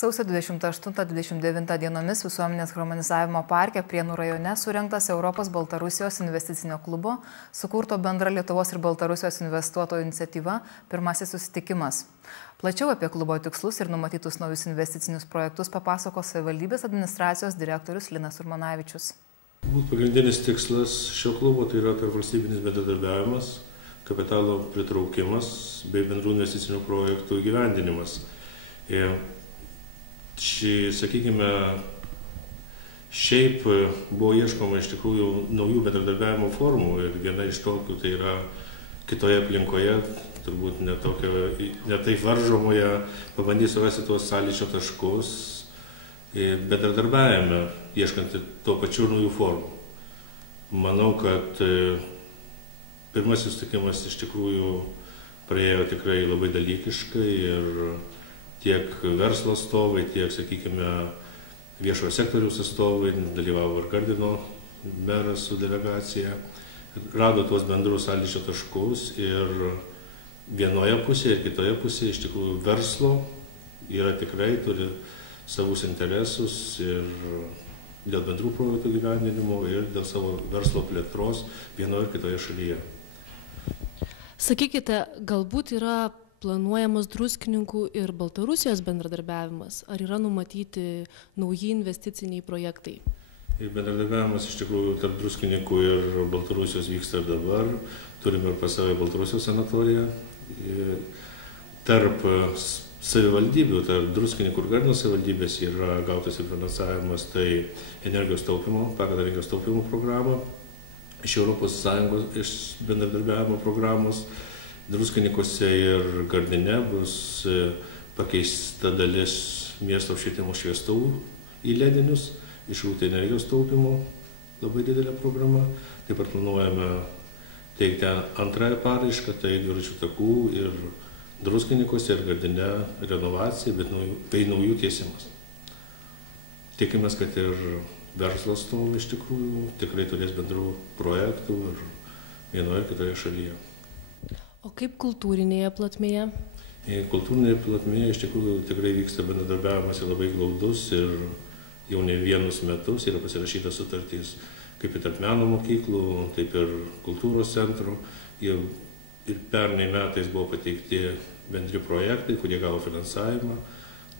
Sausio 28-29 dienomis visuomenės harmonizavimo parke Prienų rajone surengtas Europos Baltarusijos investicinio klubo, sukurto bendra Lietuvos ir Baltarusijos investuotojų iniciatyva, pirmasis susitikimas. Plačiau apie klubo tikslus ir numatytus naujus investicinius projektus papasakos savivaldybės administracijos direktorius Linas Urmanavičius. Pagrindinis tikslas šio klubo tai yra tarpvalstybinis bendradarbiavimas, kapitalo pritraukimas bei bendrų investicinių projektų įgyvendinimas. Sakykime, šiaip buvo ieškoma iš tikrųjų naujų bendradarbiavimo formų ir viena iš tokių tai yra kitoje aplinkoje, turbūt ne taip varžomoje, pabandysiu rasti tuos sąlyčio taškus bendradarbiavime, ieškant tuo pačiu naujų formų. Manau, kad pirmasis susitikimas iš tikrųjų praėjo tikrai labai dalykiškai ir tiek verslo atstovai, tiek, sakykime, viešojo sektoriaus atstovai, dalyvavo ir Gardino meras su delegacija, rado tuos bendrus sąlyčio taškus ir vienoje pusėje ir kitoje pusėje iš tikrųjų verslo yra tikrai, turi savus interesus ir dėl bendrų projektų gyvendinimo ir dėl savo verslo plėtros vienoje ir kitoje šalyje. Sakykite, galbūt yra planuojamas Druskininkų ir Baltarusijos bendradarbiavimas? Ar yra numatyti nauji investiciniai projektai? Bendradarbiavimas iš tikrųjų tarp Druskininkų ir Baltarusijos vyksta ir dabar. Turime ir pas save Baltarusijos sanatoriją. Tarp savivaldybių, tarp Druskininkų ir Gardino savivaldybės yra gautas ir finansavimas, tai energijos taupimo, pagal energijos taupimo programą, iš ES, iš bendradarbiavimo programos. Druskininkuose ir Gardine bus pakeista dalis miesto apšvietimo šviestuvų į ledinius, išrūti energijos taupimo, labai didelė programa. Taip pat planuojame teikti antrąją paraišką, tai dviračių takų ir Druskininkuose ir Gardine renovacija, bei naujų tiesimas. Tikimės, kad ir verslo atstovai iš tikrųjų tikrai turės bendrų projektų ir vienoje ir kitoje šalyje. O kaip kultūrinėje platmėje? Kultūrinėje platmėje iš tikrųjų tikrai vyksta bendradarbiavimas labai glaudus ir jau ne vienus metus yra pasirašytas sutartys kaip ir tarp meno mokyklų, taip ir kultūros centrų. Ir pernai metais buvo pateikti bendri projektai, kurie gavo finansavimą.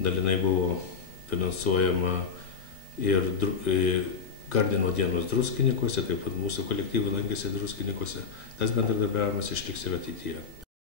Dalinai buvo finansuojama ir Gardino dienos Druskininkuose, taip pat mūsų kolektyvai lankėsi Druskininkuose. Tas bendradarbiavimas išliks ir ateityje.